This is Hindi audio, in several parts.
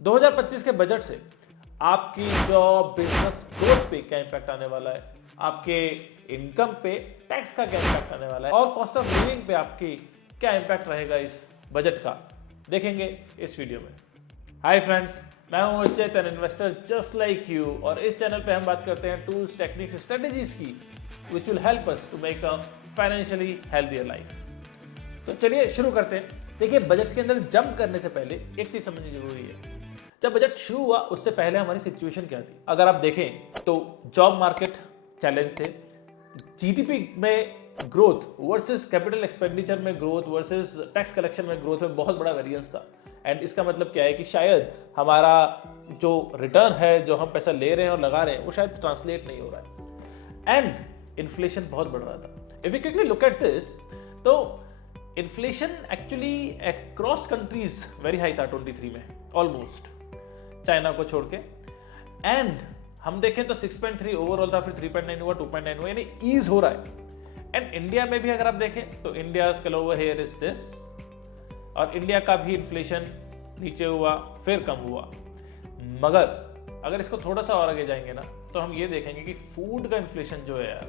2025 के बजट से आपकी जॉब बिजनेस ग्रोथ पे क्या इम्पैक्ट आने वाला है, आपके इनकम पे टैक्स का क्या इम्पैक्ट आने वाला है और कॉस्ट ऑफ लिविंग पे आपकी क्या इम्पैक्ट रहेगा इस बजट का, देखेंगे इस वीडियो में। हाय फ्रेंड्स, मैं हूं Ajay, an investor just like you, और इस चैनल पे हम बात करते हैं टूल्स, टेक्निक्स, स्ट्रेटेजीज की which will help us to make a financially healthier life. तो चलिए शुरू करते हैं। देखिए, बजट के अंदर जंप करने से पहले एक चीज समझनी जरूरी है। जब बजट शुरू हुआ उससे पहले हमारी सिचुएशन क्या थी। अगर आप देखें तो जॉब मार्केट चैलेंज थे, जीडीपी में ग्रोथ वर्सेस कैपिटल एक्सपेंडिचर में ग्रोथ वर्सेस टैक्स कलेक्शन में ग्रोथ में बहुत बड़ा वेरिएंस था। एंड इसका मतलब क्या है कि शायद हमारा जो रिटर्न है, जो हम पैसा ले रहे हैं और लगा रहे हैं, वो शायद ट्रांसलेट नहीं हो रहा है। एंड इन्फ्लेशन बहुत बढ़ रहा था। If you quickly look at this, तो inflation actually across countries very high था 23 में, ऑलमोस्ट चाइना को छोड़ के। एंड हम देखें तो 6.3 ओवरऑल था, फिर 3.9 हुआ, 2.9 हुआ, यानी ईज हो रहा है। एंड इंडिया में भी अगर आप देखें तो India scale over here is this, और इंडिया का भी इन्फ्लेशन नीचे हुआ फिर कम हुआ। मगर अगर इसको थोड़ा सा और आगे जाएंगे ना, तो हम ये देखेंगे कि फूड का इन्फ्लेशन जो है यार,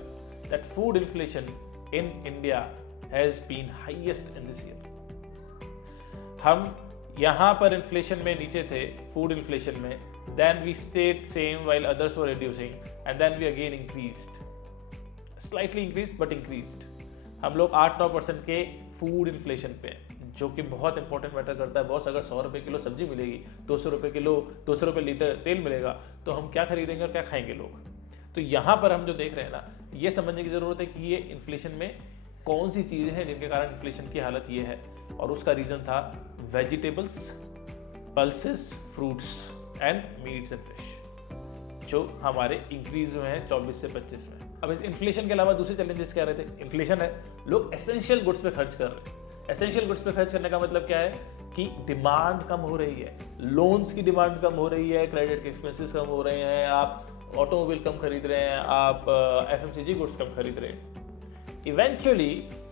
that food inflation in India has been highest in this year. हम यहां पर इन्फ्लेशन में नीचे थे, फूड इन्फ्लेशन में, then we stayed same while others were reducing, and then we again increased, slightly increased but increased. हम लोग 8-9% के फूड इन्फ्लेशन पे, जो कि बहुत इंपॉर्टेंट मैटर करता है। बॉस, अगर 100 रुपये किलो सब्जी मिलेगी, 200 रुपये किलो, 200 रुपये लीटर तेल मिलेगा, तो हम क्या खरीदेंगे और क्या खाएंगे लोग। तो यहाँ पर हम जो देख रहे हैं ना, ये समझने की जरूरत है कि ये इन्फ्लेशन में कौन सी चीज़ें हैं जिनके कारण इन्फ्लेशन की हालत ये है। और उसका रीज़न था vegetables, pulses, fruits and meets and fish, जो हमारे इंक्रीज हुए हैं 24 से 25 में। अब इस इन्फ्लेशन के अलावा दूसरे चैलेंजेस क्या रहे थे। इन्फ्लेशन है, लोग एसेंशियल गुड्स पे खर्च कर रहे हैं। एसेंशियल गुड्स पे खर्च करने का मतलब क्या है कि डिमांड कम हो रही है, लोन्स की डिमांड कम हो रही है, क्रेडिट के एक्सपेंसेस कम हो रहे हैं, आप ऑटोमोबाइल कम खरीद रहे हैं, आप एफएमसीजी गुड्स कम खरीद रहे हैं। Eventually,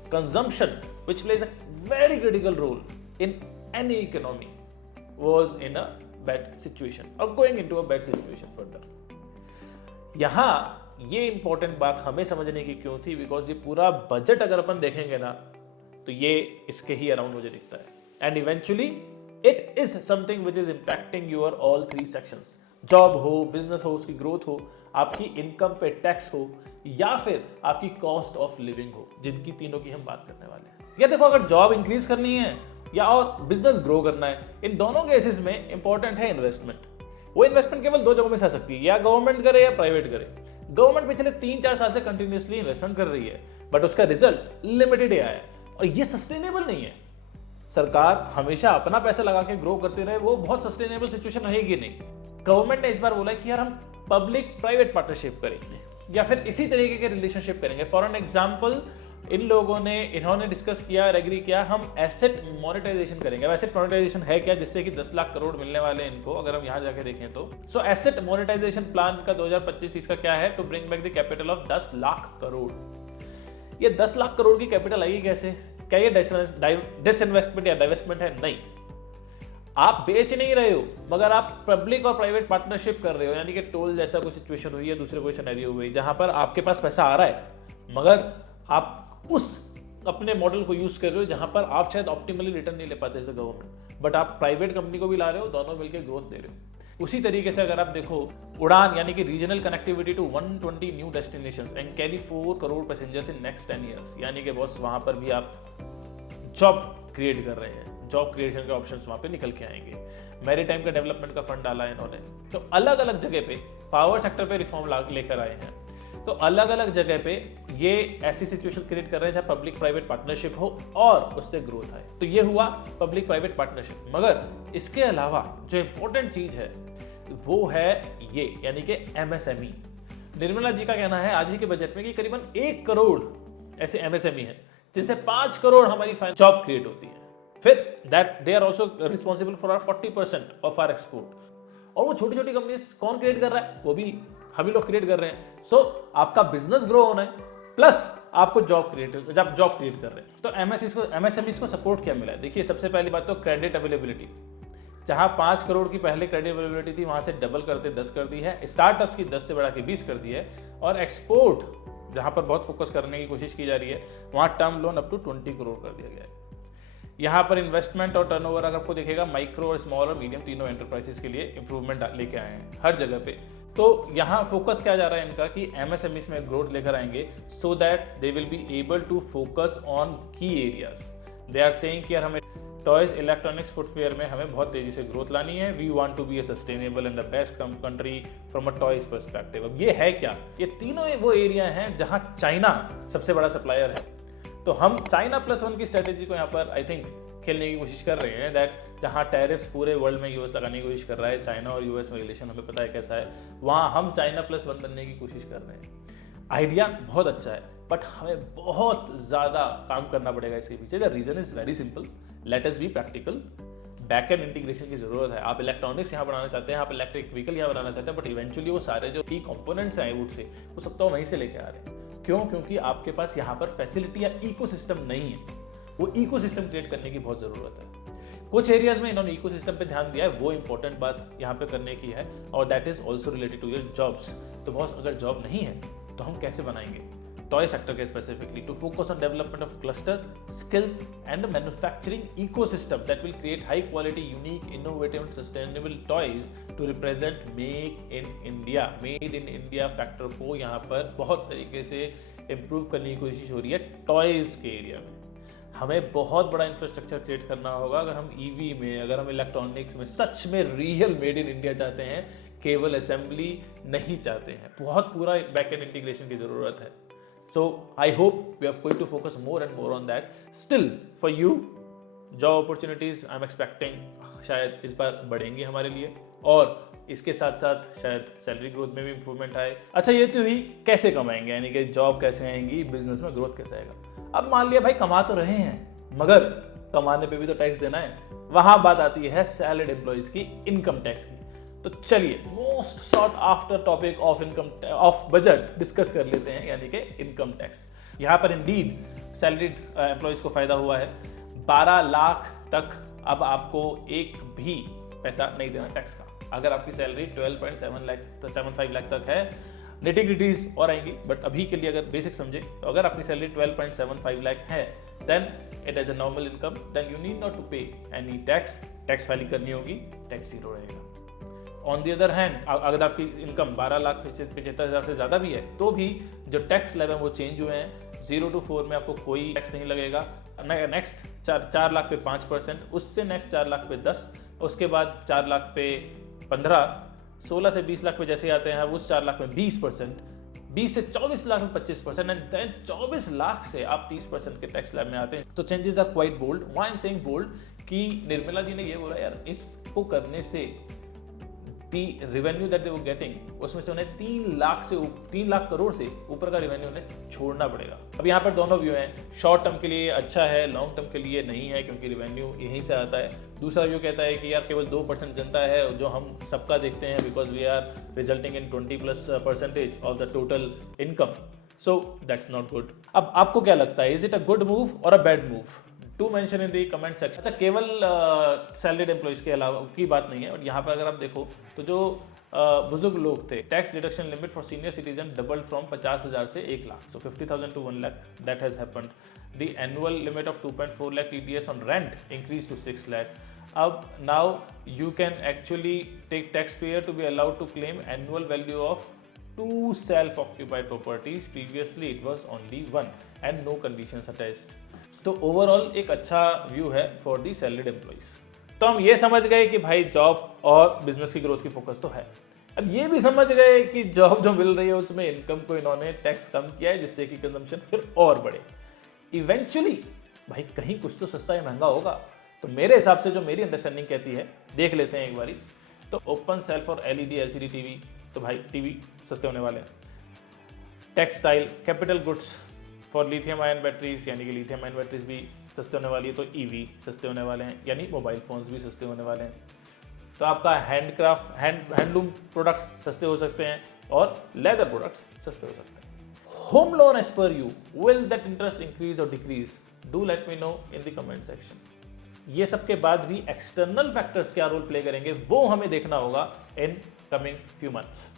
consumption, which plays a very critical role in any economy, was in a bad situation or going into a bad situation further. यहाँ ये इंपॉर्टेंट बात हमें समझने की क्यों थी, बिकॉज ये पूरा बजट अगर अपन देखेंगे ना, तो ये इसके ही अराउंड मुझे दिखता है। And eventually it is something which is impacting your all 3 sections. Job हो, बिजनेस हो, उसकी ग्रोथ हो, आपकी इनकम पे टैक्स हो, या फिर आपकी कॉस्ट ऑफ लिविंग हो, जिनकी तीनों की हम बात करने वाले हैं। या देखो, अगर जॉब इंक्रीज करनी है या और बिजनेस ग्रो करना है, इन दोनों केसेस में इंपॉर्टेंट है इन्वेस्टमेंट। वो इन्वेस्टमेंट केवल 2 जगहों में से आ सकती है, या गवर्नमेंट करे या प्राइवेट करे। गवर्नमेंट पिछले 3-4 साल से कंटिन्यूसली इन्वेस्टमेंट कर रही है, बट उसका रिजल्ट लिमिटेड आया है और ये सस्टेनेबल नहीं है। सरकार हमेशा अपना पैसा लगा के ग्रो करते रहे, वो बहुत सस्टेनेबल सिचुएशन रहेगी नहीं। गवर्नमेंट ने इस बार बोला कि यार हम पब्लिक प्राइवेट पार्टनरशिप करेंगे या फिर इसी तरीके के रिलेशनशिप करेंगे। फॉर एन एग्जाम्पल, इन्होंने डिस्कस किया और एग्री किया, हम एसेट मोनेटाइजेशन करेंगे। अब एसेट मोनेटाइजेशन है क्या, जिससे कि 10 लाख करोड़ मिलने वाले हैं इनको, अगर हम यहाँ जाके देखें तो। सो एसेट मोनेटाइजेशन प्लान का 2025-30 का क्या है, to bring back the capital of 10 lakh crore. ये 10 लाख करोड़ की कैपिटल आएगी कैसे? क्या ये डिसइन्वेस्टमेंट या डाइवेस्टमेंट है? नहीं। आप बेच नहीं रहे हो, मगर आप पब्लिक और प्राइवेट पार्टनरशिप कर रहे हो, यानी कि टोल जैसा कोई सिचुएशन हुई है, दूसरे कोई सिनेरियो हुई जहां पर आपके पास पैसा आ रहा है, मगर आप उस अपने मॉडल को यूज कर रहे हो जहां पर आप शायद ऑप्टिमली रिटर्न नहीं ले पाते एज अ गवर्नमेंट, बट आप प्राइवेट कंपनी को भी ला रहे हो, दोनों मिलकर ग्रोथ दे रहे हो। उसी तरीके से अगर आप देखो, उड़ान यानी कि regional connectivity to 120 new destinations and carry 4 crore passengers in next 10 years, यानी कि बॉस वहां पर भी आप जॉब क्रिएट कर रहे हैं, जॉब क्रिएशन के ऑप्शंस वहां पे निकल के आएंगे। मैरीटाइम का डेवलपमेंट का फंड डाला है इन्होंने। तो अलग अलग जगह पे पावर सेक्टर पे रिफॉर्म लेकर आए हैं। तो अलग अलग जगह पे ये ऐसी सिचुएशन क्रिएट कर रहे हैं जहां पब्लिक प्राइवेट पार्टनरशिप हो और उससे ग्रोथ आए। तो ये हुआ पब्लिक प्राइवेट पार्टनरशिप। मगर इसके अलावा जो इंपॉर्टेंट चीज है वो है ये, यानी कि एमएसएमई। निर्मला जी का कहना है आज ही के बजट में कि करीबन 1 करोड़ ऐसे एमएसएमई है, जिससे 5 करोड़ हमारी जॉब क्रिएट होती है। फिर that they are also responsible for our 40% of our export. और वो छोटी छोटी कंपनीज कौन क्रिएट कर रहा है? वो भी हम ही लोग क्रिएट कर रहे हैं। सो आपका बिजनेस ग्रो होना है, प्लस आपको जॉब क्रिएट कर रहे हैं। तो एमएसएमई को सपोर्ट क्या मिला है? देखिए, सबसे पहली बात तो क्रेडिट अवेलेबिलिटी। जहां 5 करोड़ की पहले क्रेडिट अवेलेबिलिटी थी वहां से डबल करते 10 कर दी है, स्टार्टअप्स की 10 से बढ़ा के 20 कर दी है, और एक्सपोर्ट जहां पर बहुत फोकस करने की कोशिश की जा रही है वहां term loan up to 20 crore कर दिया गया है। यहाँ पर इन्वेस्टमेंट और टर्नओवर अगर आपको दिखेगा माइक्रो और स्मॉल और मीडियम तीनों एंटरप्राइजेस के लिए इंप्रूवमेंट लेके आए हैं हर जगह पे। तो यहाँ फोकस क्या जा रहा है इनका कि एमएसएमईज में ग्रोथ लेकर आएंगे so that they will be able to focus on key areas. They are saying कि यार हमें टॉयज इलेक्ट्रॉनिक्स फुटवेयर में हमें बहुत तेजी से ग्रोथ लानी है, we want to be a sustainable and the best country from a toys perspective. अब ये है क्या, ये तीनों वो एरिया हैं जहां चाइना सबसे बड़ा सप्लायर है। तो हम चाइना +1 की स्ट्रेटेजी को यहाँ पर आई थिंक खेलने की कोशिश कर रहे हैं, दैट जहाँ टैरिफ्स पूरे वर्ल्ड में यूएस लगाने की कोशिश कर रहा है, चाइना और यूएस में रिलेशन हमें पता है कैसा है, वहाँ हम चाइना +1 बनने की कोशिश कर रहे हैं। आइडिया बहुत अच्छा है बट हमें बहुत ज़्यादा काम करना पड़ेगा इसके पीछे। The reason is very simple, let us be practical. Backend integration की जरूरत है। आप इलेक्ट्रॉनिक्स यहाँ बनाना चाहते हैं, आप इलेक्ट्रिक व्हीकल यहाँ बनाना चाहते हैं, बट इवेंचुअली वो सारे जो की कंपोनेंट्स हैं वुड से वो सब तो वहीं से लेके आ रहे हैं। क्यों? क्योंकि आपके पास यहाँ पर फैसिलिटी या इकोसिस्टम नहीं है। वो इकोसिस्टम क्रिएट करने की बहुत ज़रूरत है। कुछ एरियाज में इन्होंने इकोसिस्टम पे ध्यान दिया है, वो इंपॉर्टेंट बात यहाँ पे करने की है, और that is also related to your jobs. तो बहुत अगर जॉब नहीं है तो हम कैसे बनाएंगे टॉय सेक्टर के specifically to focus on development of cluster skills and manufacturing ecosystem that will create high quality unique innovative and sustainable toys to represent make in India. Made in India factor को यहाँ पर बहुत तरीके से इम्प्रूव करने की कोशिश हो रही है टॉयज के एरिया में। हमें बहुत बड़ा इंफ्रास्ट्रक्चर क्रिएट करना होगा अगर हम ईवी में, अगर हम इलेक्ट्रॉनिक्स में सच में रियल मेड इन इंडिया चाहते हैं, केवल असेंबली नहीं चाहते हैं। बहुत पूरा बैकएंड इंटीग्रेशन की जरूरत है। So I hope we are going to focus more and more on that. Still for you job opportunities I am expecting शायद इस बार बढ़ेंगी हमारे लिए, और इसके साथ साथ शायद सैलरी ग्रोथ में भी इंप्रूवमेंट आए। अच्छा, ये तो हुई कैसे कमाएंगे, यानी कि जॉब कैसे आएंगी, बिजनेस में ग्रोथ कैसे आएगा। अब मान लिया भाई कमा तो रहे हैं मगर कमाने पे भी तो टैक्स देना है। वहां बात आती है सैलरीड एम्प्लॉइज की इनकम टैक्स की। तो चलिए most sought after topic of income of budget discuss कर लेते हैं, यानी कि इनकम टैक्स। यहाँ पर इंडीड सैलरीड एम्प्लॉइज को फायदा हुआ है। 12 लाख तक अब आपको एक भी पैसा नहीं देना टैक्स का। अगर आपकी सैलरी 12.75 लाख तक है, निटिग्रिटीज और आएंगी, बट अभी के लिए अगर बेसिक समझे तो अगर अपनी सैलरी 12.75 लाख है, then it is a normal income, then you need not to pay any tax. Tax file करनी होगी, टैक्स 0 रहेगा। ऑन दी अदर हैंड अगर आपकी इनकम 12,75,000 से ज़्यादा भी है तो भी जो टैक्स स्लैब है वो चेंज हुए हैं। 0 to 4 में आपको कोई टैक्स नहीं लगेगा। नेक्स्ट 4 लाख पे 5%, उससे नेक्स्ट 4 लाख पे 10, उसके बाद 4 लाख पे 15, 16 से 20 लाख पे जैसे आते हैं उस 4 लाख में 20%, 20 से 24 लाख में 25%, एंड देन 24 लाख से आप 30% के टैक्स स्लैब में आते हैं। तो changes are quite bold. Why I am saying bold कि निर्मला जी ने ये बोला यार इसको करने से दी revenue that they were getting, उसमें से उन्हें 3 लाख करोड़ से ऊपर का रेवेन्यू उन्हें छोड़ना पड़ेगा। अब यहाँ पर दोनों व्यू हैं, शॉर्ट टर्म के लिए अच्छा है, लॉन्ग टर्म के लिए नहीं है, क्योंकि रेवेन्यू यहीं से आता है। दूसरा व्यू कहता है कि यार केवल 2% जनता है जो हम सबका देखते हैं, because we are resulting in 20+% of the total income, so that's not good. अब आपको क्या लगता है, is it a good move और a bad move? To mention in the comment section. अच्छा, केवल सैलरीड एम्प्लॉइज के अलावा की बात नहीं है, और यहाँ पर अगर आप देखो तो जो बुजुर्ग लोग थे, tax deduction limit for senior citizen doubled from 50,000 से 1 lakh, so 50,000 to 1 lakh, that has happened. The annual limit of 2.4 lakh TDS on rent increase to 6 lakh। अब now you can actually take tax payer to be allowed to claim annual value of 2 self-occupied properties. Previously it was only 1 and no conditions attached. तो ओवरऑल एक अच्छा व्यू है फॉर दी सैलरीड एम्प्लॉइज। तो हम ये समझ गए कि भाई जॉब और बिजनेस की ग्रोथ की फोकस तो है। अब ये भी समझ गए कि जॉब जो मिल रही है उसमें इनकम को इन्होंने टैक्स कम किया है, जिससे कि कंजम्पशन फिर और बढ़े। इवेंचुअली भाई कहीं कुछ तो सस्ता या महंगा होगा। तो मेरे हिसाब से जो मेरी अंडरस्टैंडिंग कहती है, देख लेते हैं एक बारी। तो open sale for LED LCD TV, तो भाई टीवी सस्ते होने वाले हैं। Textile, capital goods for lithium ion batteries, यानी कि लिथियम आयन बैटरीज भी सस्ते होने वाली है। तो EV सस्ते होने वाले हैं, यानी मोबाइल फोन्स भी सस्ते होने वाले हैं। तो आपका हैंडक्राफ्ट हैंडलूम प्रोडक्ट्स सस्ते हो सकते हैं और लेदर प्रोडक्ट्स सस्ते हो सकते हैं। Home loan as per you, will that interest increase और decrease? Do let me know in the comment section. ये सब के बाद भी एक्सटर्नल फैक्टर्स क्या रोल प्ले करेंगे वो हमें देखना होगा in coming few months.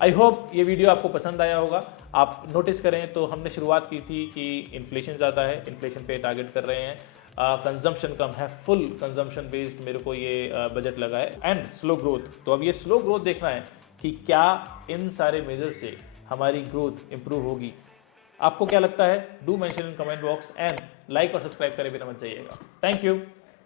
I hope ये वीडियो आपको पसंद आया होगा। आप नोटिस करें तो हमने शुरुआत की थी कि इन्फ्लेशन ज़्यादा है, इन्फ्लेशन पे टारगेट कर रहे हैं, कंजम्पशन कम है, फुल कंजम्पशन बेस्ड मेरे को ये बजट लगा है, एंड स्लो ग्रोथ। तो अब ये स्लो ग्रोथ देखना है कि क्या इन सारे मेजर से हमारी ग्रोथ इंप्रूव होगी। आपको क्या लगता है? Do mention in comment box and like और सब्सक्राइब करे बिना मत जाइएगा। Thank you.